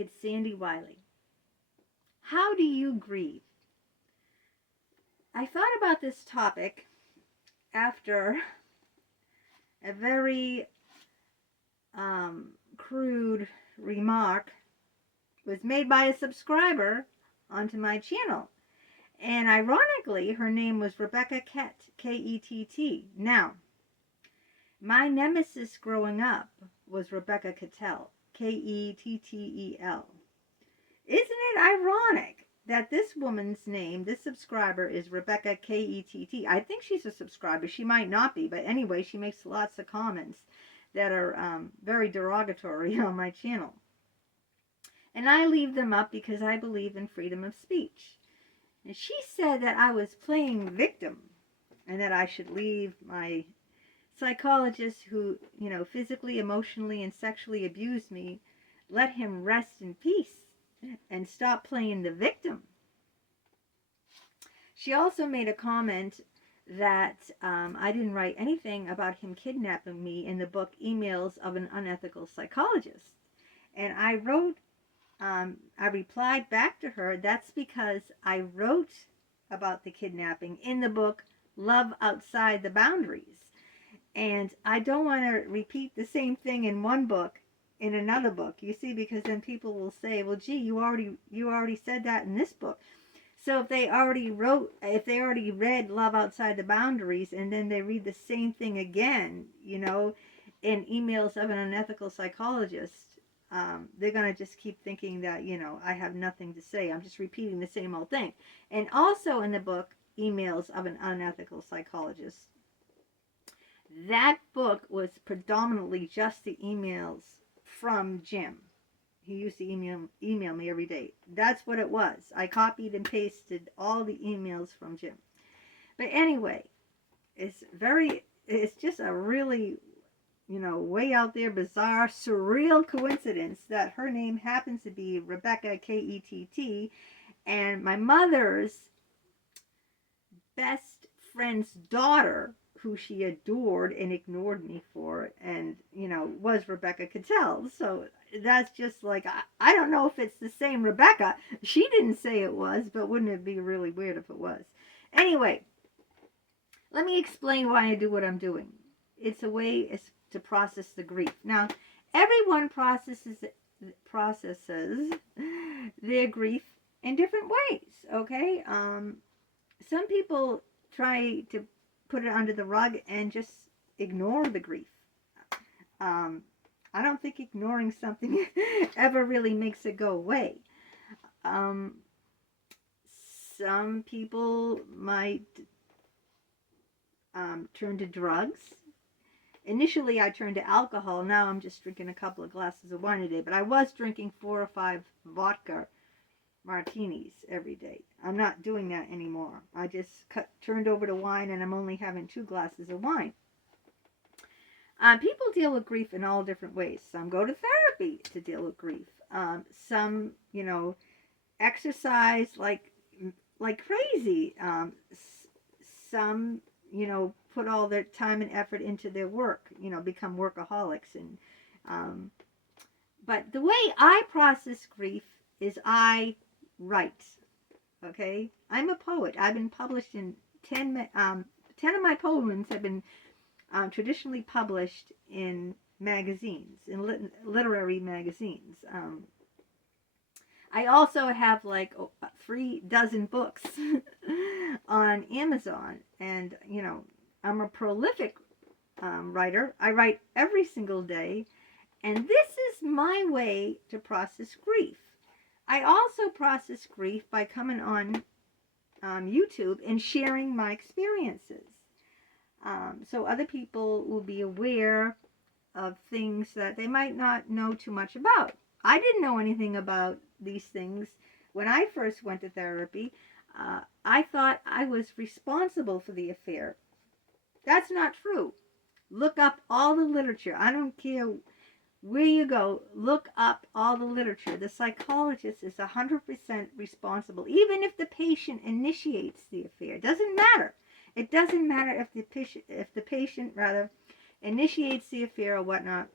It's Sandy Wyllie. How do you grieve? I thought about this topic after a very crude remark was made by a subscriber onto my channel. And ironically, her name was Rebecca Kett, K-E-T-T. Now, my nemesis growing up was Rebecca Kettel, K-E-T-T-E-L. Isn't it ironic that this woman's name, this subscriber, is Rebecca K-E-T-T? I think she's a subscriber. She might not be, but anyway, she makes lots of comments that are very derogatory on my channel. And I leave them up because I believe in freedom of speech. And she said that I was playing victim and that I should leave my psychologist who, physically, emotionally, and sexually abused me, let him rest in peace and stop playing the victim. She also made a comment that I didn't write anything about him kidnapping me in the book Emails of an Unethical Psychologist. And I replied back to her, that's because I wrote about the kidnapping in the book Love Outside the Boundaries. And I don't want to repeat the same thing in one book in another book, you see, because then people will say, well, gee, you already said that in this book. So if they already read Love Outside the Boundaries and then they read the same thing again, in Emails of an Unethical Psychologist, they're going to just keep thinking that, I have nothing to say. I'm just repeating the same old thing. And also in the book, Emails of an Unethical Psychologist, that book was predominantly just the emails from Jim. He used to email me every day. That's what it was. I copied and pasted all the emails from Jim. But anyway, it's just a really, way out there, bizarre, surreal coincidence that her name happens to be Rebecca, K-E-T-T, and my mother's best friend's daughter, who she adored and ignored me for, and, was Rebecca Kettel. So that's just like, I don't know if it's the same Rebecca. She didn't say it was, but wouldn't it be really weird if it was? Anyway, let me explain why I do what I'm doing. It's a way to process the grief. Now, everyone processes their grief in different ways, okay? Some people try to put it under the rug and just ignore the grief. I don't think ignoring something ever really makes it go away. Some people might turn to drugs. Initially, I turned to alcohol. Now I'm just drinking a couple of glasses of wine a day. But I was drinking 4 or 5 vodka martinis every day. I'm not doing that anymore. I just turned over to wine, and I'm only having 2 glasses of wine. People deal with grief in all different ways. Some go to therapy to deal with grief. Some, exercise like crazy. Some, put all their time and effort into their work, become workaholics. And but the way I process grief is I write. Okay? I'm a poet. I've been published in 10 of my poems have been traditionally published in magazines, in literary magazines. I also have like 3 dozen books on Amazon, and I'm a prolific writer. I write every single day, and this is my way to process grief. I also process grief by coming on YouTube and sharing my experiences. So other people will be aware of things that they might not know too much about. I didn't know anything about these things when I first went to therapy. I thought I was responsible for the affair. That's not true. Look up all the literature. I don't care where you go. Look up all the literature. The psychologist is 100% responsible, even if the patient initiates the affair. It doesn't matter. It doesn't matter if the patient initiates the affair or whatnot.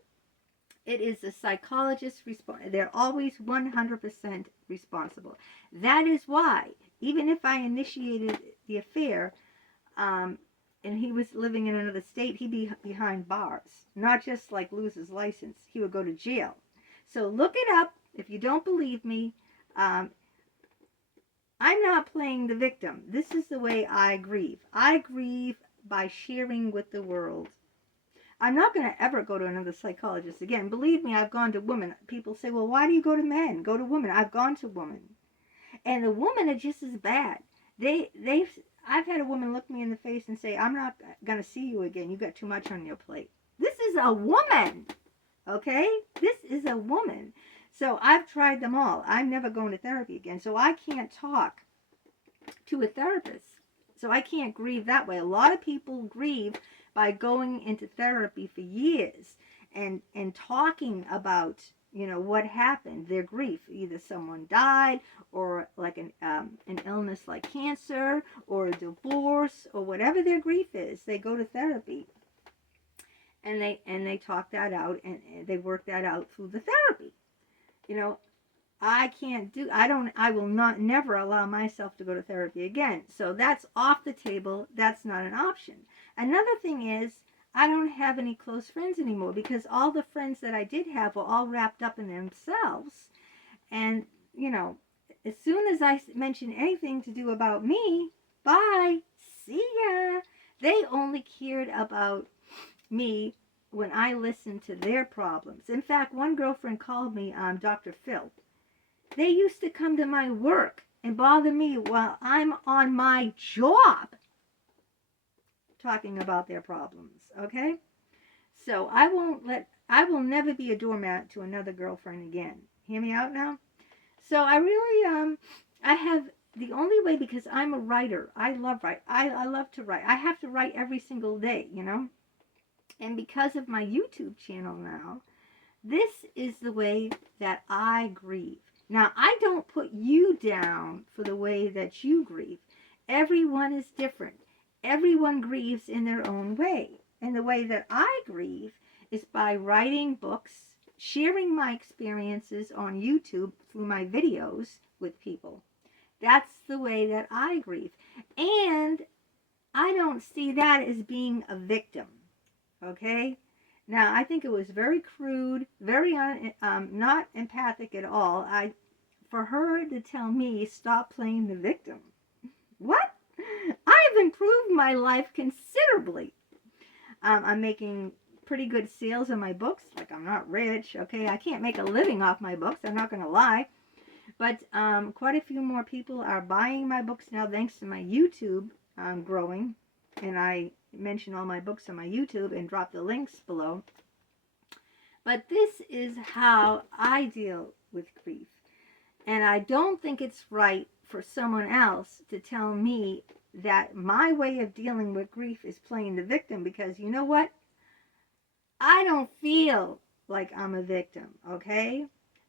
It is the psychologist's they're always 100% responsible. That is why, even if I initiated the affair, and he was living in another state, he'd be behind bars. Not just like lose his license, he would go to jail. So look it up if you don't believe me. Um, I'm not playing the victim. This is the way I grieve. I grieve by sharing with the world. I'm not going to ever go to another psychologist again. Believe me, I've gone to women. People say, well, why do you go to men? Go to women. I've gone to women. And the women are just as bad. I've had a woman look me in the face and say, I'm not going to see you again. You've got too much on your plate. This is a woman. Okay? This is a woman. So I've tried them all. I'm never going to therapy again. So I can't talk to a therapist. So I can't grieve that way. A lot of people grieve by going into therapy for years and talking about, what happened, their grief. Either someone died, or like an illness like cancer, or a divorce, or whatever their grief is. They go to therapy and they talk that out, and they work that out through the therapy. I will never allow myself to go to therapy again. So that's off the table. That's not an option. Another thing is, I don't have any close friends anymore, because all the friends that I did have were all wrapped up in themselves. And, as soon as I mention anything to do about me, bye, see ya. They only cared about me when I listened to their problems. In fact, one girlfriend called me Dr. Phil. They used to come to my work and bother me while I'm on my job talking about their problems, okay? So I will never be a doormat to another girlfriend again. Hear me out now? So I really, I have the only way, because I'm a writer. I love to write. I have to write every single day, And because of my YouTube channel now, this is the way that I grieve. Now, I don't put you down for the way that you grieve. Everyone is different. Everyone grieves in their own way. And the way that I grieve is by writing books, sharing my experiences on YouTube through my videos with people. That's the way that I grieve. And I don't see that as being a victim. Okay? Now, I think it was very crude, very not empathic at all. For her to tell me, stop playing the victim. What? I've improved my life considerably. I'm making pretty good sales on my books. Like, I'm not rich, okay? I can't make a living off my books. I'm not going to lie. But quite a few more people are buying my books now, thanks to my YouTube growing. And I mention all my books on my YouTube and drop the links below. But this is how I deal with grief. And I don't think it's right for someone else to tell me that my way of dealing with grief is playing the victim, because you know what? I don't feel like I'm a victim, okay?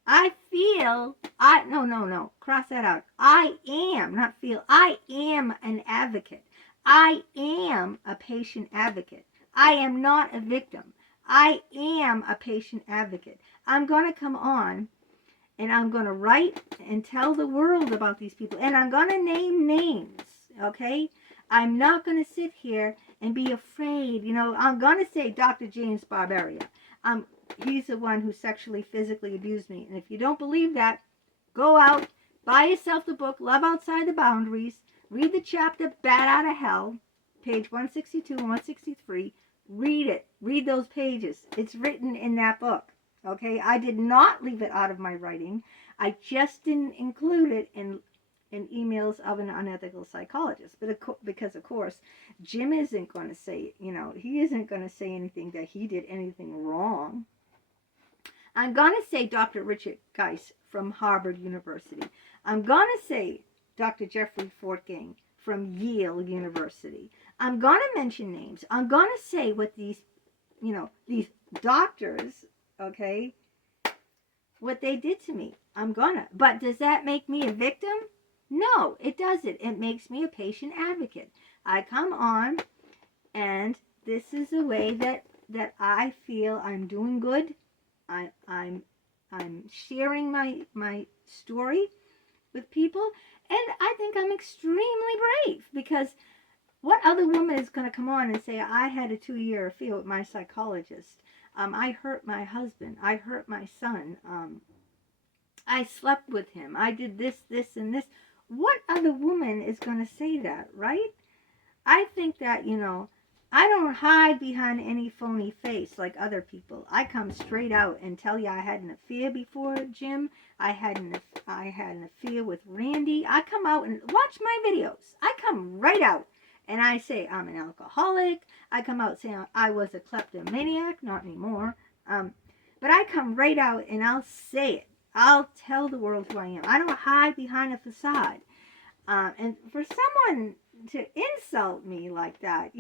No, cross that out. I am an advocate. I am a patient advocate. I am not a victim. I am a patient advocate. I'm going to come on and I'm going to write and tell the world about these people. And I'm going to name names, okay? I'm not going to sit here and be afraid. I'm going to say Dr. James Barbaria. He's the one who sexually, physically abused me. And if you don't believe that, go out, buy yourself the book, Love Outside the Boundaries. Read the chapter, Bat Out of Hell, page 162 and 163. Read it. Read those pages. It's written in that book. Okay? I did not leave it out of my writing. I just didn't include it in emails of an unethical psychologist. But because, of course, Jim isn't going to say, he isn't going to say anything that he did anything wrong. I'm going to say Dr. Richard Geis from Harvard University. I'm going to say Dr. Jeffrey Fortgang from Yale University. I'm going to mention names. I'm going to say what these doctors, okay, what they did to me. I'm going to. But does that make me a victim? No, it doesn't. It makes me a patient advocate. I come on, and this is a way that I feel I'm doing good I'm sharing my story with people, and I think I'm extremely brave, because what other woman is going to come on and say, I had a 2-year affair with my psychologist? I hurt my husband. I hurt my son. I slept with him. I did this, this, and this. What other woman is going to say that, right? I think that, I don't hide behind any phony face like other people. I come straight out and tell you I had an affair before, Jim. I had an affair with Randy. I come out and watch my videos. I come right out and I say I'm an alcoholic. I come out saying I was a kleptomaniac, not anymore. But I come right out and I'll say it. I'll tell the world who I am. I don't hide behind a facade. And for someone to insult me like that,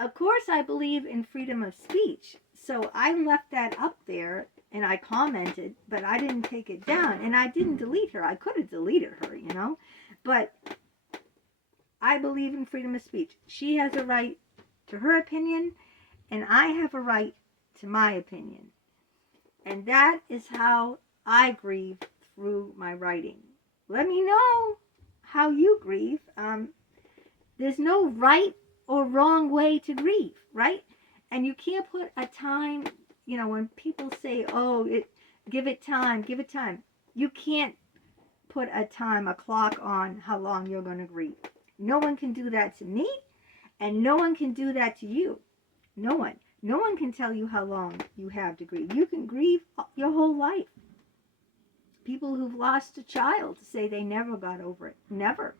of course I believe in freedom of speech. So I left that up there and I commented, but I didn't take it down. And I didn't delete her. I could have deleted her, But I believe in freedom of speech. She has a right to her opinion, and I have a right to my opinion. And that is how I grieve through my writing. Let me know how you grieve. There's no right or wrong way to grieve, right? And you can't put a time, when people say, give it time. You can't put a time, a clock on how long you're going to grieve. No one can do that to me, and no one can do that to you. No one. No one can tell you how long you have to grieve. You can grieve your whole life. People who've lost a child say they never got over it. Never.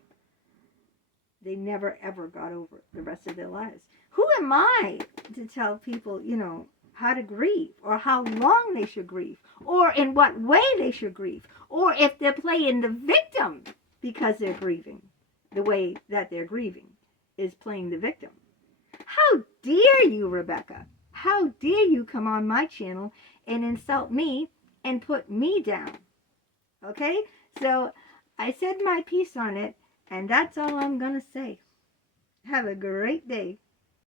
They never, ever got over it the rest of their lives. Who am I to tell people, how to grieve, or how long they should grieve, or in what way they should grieve, or if they're playing the victim because they're grieving? The way that they're grieving is playing the victim. How dare you, Rebecca? How dare you come on my channel and insult me and put me down? Okay? So I said my piece on it, and that's all I'm going to say. Have a great day.